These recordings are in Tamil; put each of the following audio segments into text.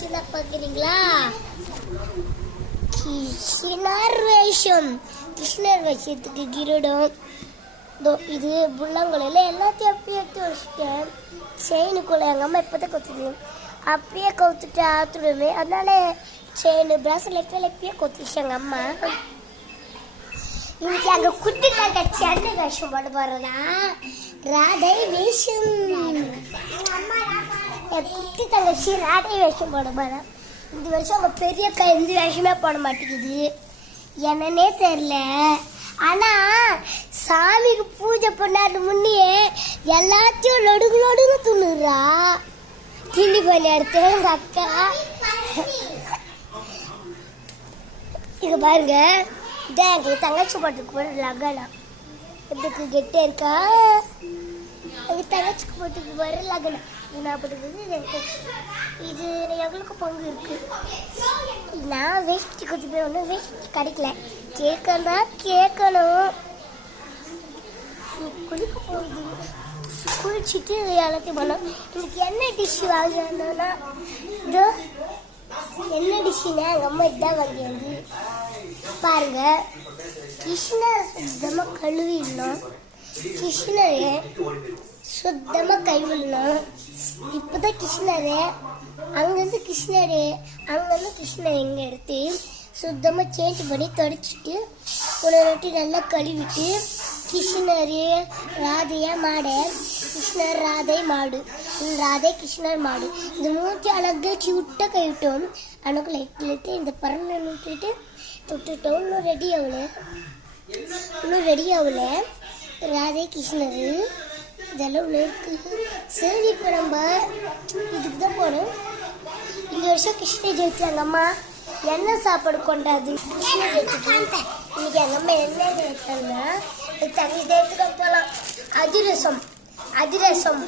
கிருஷ்ணா பார்க்குறீங்களா? கிருஷ்ணர் வேஷம். கிருஷ்ணர் வேஷத்துக்கு கிரீடம். இது புள்ளங்குழையில் எல்லாத்தையும் அப்படியே எடுத்து வச்சுட்டேன். செயினுக்குள்ளே எங்கள் அம்மா இப்போ தான் கொத்துது. அப்படியே கொத்துட்டு ஆத்துடுமே. அதனால செயின் பிராஸ்லெட் எப்பயே கொத்துச்சு எங்கள் அம்மா. இன்னைக்கு அங்கே குட்டி தங்கச்சி அந்த வேஷம் போட போகிறதா ராதை வேஷம். என் குட்டி தங்கச்சி ராதை வேஷம் போட போகிறேன். இந்த வருஷம் அவங்க பெரிய அக்கா எந்த வேஷமே போட மாட்டேங்குது. என்னன்னே தெரில. ஆனால் சாமிக்கு பூஜை பண்ணாரு முன்னே எல்லாத்தையும் லொடுங்களோடுன்னு துணுறா. திண்டி பண்ணி எடுத்து எங்கள் அக்கா இங்க பாருங்க. இதான் எங்களுக்கு தங்கச்சி போட்டுக்கு போகிற லகனா எப்படி கெட்டே இருக்கா. எங்கள் தங்கச்சிக்கு போட்டுக்கு போகிற லகனா நான் போட்டுக்கிறது. இது எங்களுக்கு பங்கு இருக்கு. நான் வேஷ்டி கொஞ்சம் போய் ஒன்றும் வேஷ்டி கிடைக்கல. கேட்கணும். குளிக்க போகுது. குளிச்சுட்டு எல்லாத்தையும் பண்ணோம். இன்னைக்கு என்ன டிஷ் வாங்கினா இதோ என்ன டிஷ்ஷுன்னா எங்கள் அம்மா இதான் வாங்கியது பாருங்க. கிருஷ்ணர் சுத்தமாக கழுவிடணும். கிருஷ்ணரே சுத்தமாக கைவிடணும். இப்போதான் கிருஷ்ணரே அங்கேருந்து கிருஷ்ணர் எங்கே எடுத்து சுத்தமாக சேஞ்ச் பண்ணி தொடச்சிட்டு ஒரு ரொட்டி நல்லா கழுவிட்டு கிருஷ்ணரே ராதையா மாடு, கிருஷ்ணர் ராதை மாடு, ராதை கிருஷ்ணர் மாடு இந்த மூச்சு அழகாக கியூட்டாக கழிவிட்டோம். அனுக்கு லைட்டு இந்த பறவை விட்டுட்டு தொட்டுட்டோம். இன்னும் ரெடி ஆகல ராதை கிருஷ்ணர் இதெல்லாம் உள்ள இருக்கு. சரி இப்போ நம்ம இதுக்கு தான் போகணும். இந்த வருஷம் கிருஷ்ண ஜெயந்தி எங்கள் அம்மா என்ன சாப்பாடு கொண்டாது கிருஷ்ண ஜெயந்திக்கு. இன்னைக்கு எங்கள் அம்மா என்ன கேட்டாங்க தண்ணி தேர்த்துக்க போகலாம். அதிரசம் 3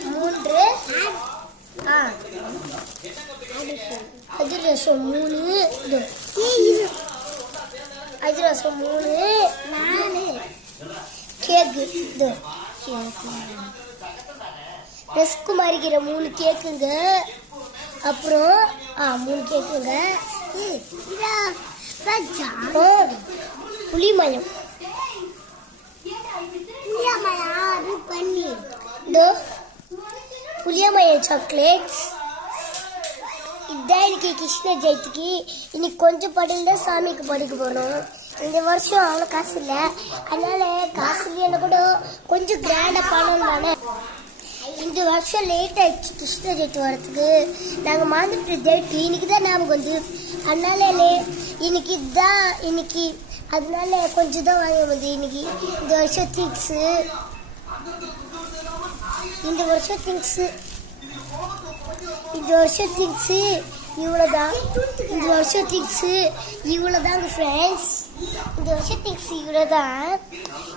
அதிரசம் 3 அதிரசம் 3 4 கேக்கு இது ரஸ்க்கு மாறிக்கிற 3 கேக்குங்க. அப்புறம் 3 கேக்குங்க. புளிமயம் புளியமயம் சாக்லேட்ஸ். இதான் இன்னைக்கு கிருஷ்ண ஜெயந்திக்கு. இன்னைக்கு கொஞ்சம் படியில் தான் சாமிக்கு படிக்க போகணும். இந்த வருஷம் அவ்வளோ காசு இல்லை. அதனால காசு இல்லைன்னா கூட கொஞ்சம் கிராண்டாக பண்ணணும் தானே. இந்த வருஷம் லேட் ஆயிடுச்சு கிருஷ்ண ஜெயந்தி வரத்துக்கு. நாங்கள் மறந்துட்டு ஜெயந்தி இன்னைக்கு தான் ஞாபகம் வந்து. அதனால இன்னைக்கு அதனால கொஞ்சம் தான் வாங்க வந்து. இன்னைக்கு இந்த வருஷம் திங்ஸு இவ்வளோதான். இந்த வருஷம் திங்ஸு இவ்வளோதாங்க ஃப்ரெண்ட்ஸ். இந்த வருஷம் திங்ஸ் இவ்வளோதான்.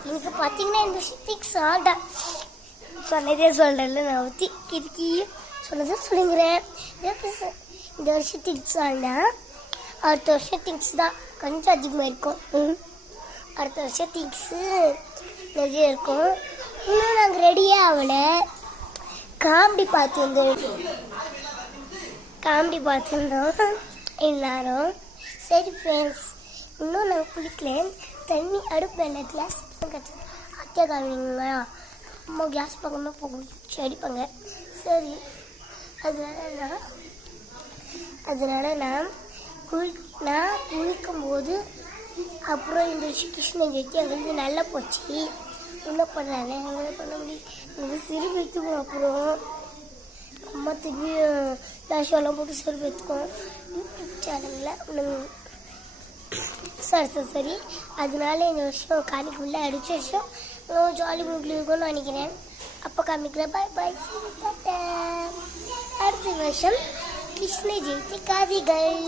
எனக்கு பார்த்தீங்கன்னா இந்த வருஷம் திங்ஸ் ஆல்டா சொன்னதே சொல்கிறேன்ல. நான் ஊற்றி கிறுக்கி சொன்னதை சொல்லுங்கிறேன். இந்த வருஷம் திங்ஸ் ஆல்டா. அடுத்த வருஷம் திங்ஸ் தான் கொஞ்சம் அதிகமாக இருக்கும். அடுத்த வருஷம் திங்ஸு நிறைய இருக்கும். இன்னும் நாங்கள் ரெடியே ஆகலை. காமெடி பார்த்துருந்தோம் எல்லாரும். சரி ஃப்ரெண்ட்ஸ், இன்னும் நாங்கள் குளிக்கல. தண்ணி அடுப்பு என்ன கிளாஸ் அத்தியா காமிங்களா அம்மா கேஸ் பக்கமாக போகும் அடிப்பாங்க. சரி அதனால நான் குளிக்கும்போது அப்புறம் இந்த விஷயம் கிருஷ்ண ஜெயந்தி அங்கே நல்லா போச்சு. என்ன பண்ணாங்க என்ன பண்ண முடியும். சிறுப்பு எடுத்துக்கணும். அப்புறம் அம்மா திரும்பி லாஷெல்லாம் போட்டு சிறுப்பு எடுத்துக்கோம். யூடியூப் சேனலில் சரி அதனால இந்த வருஷம் காமிக்குள்ளே அடிச்ச வருஷம் ஜாலி மூக்கில் இருக்கும்னு நினைக்கிறேன். அப்போ காமிக்கிறேன். பாய். அடுத்த வருஷம் கிருஷ்ண ஜெயந்தி காதிகள்.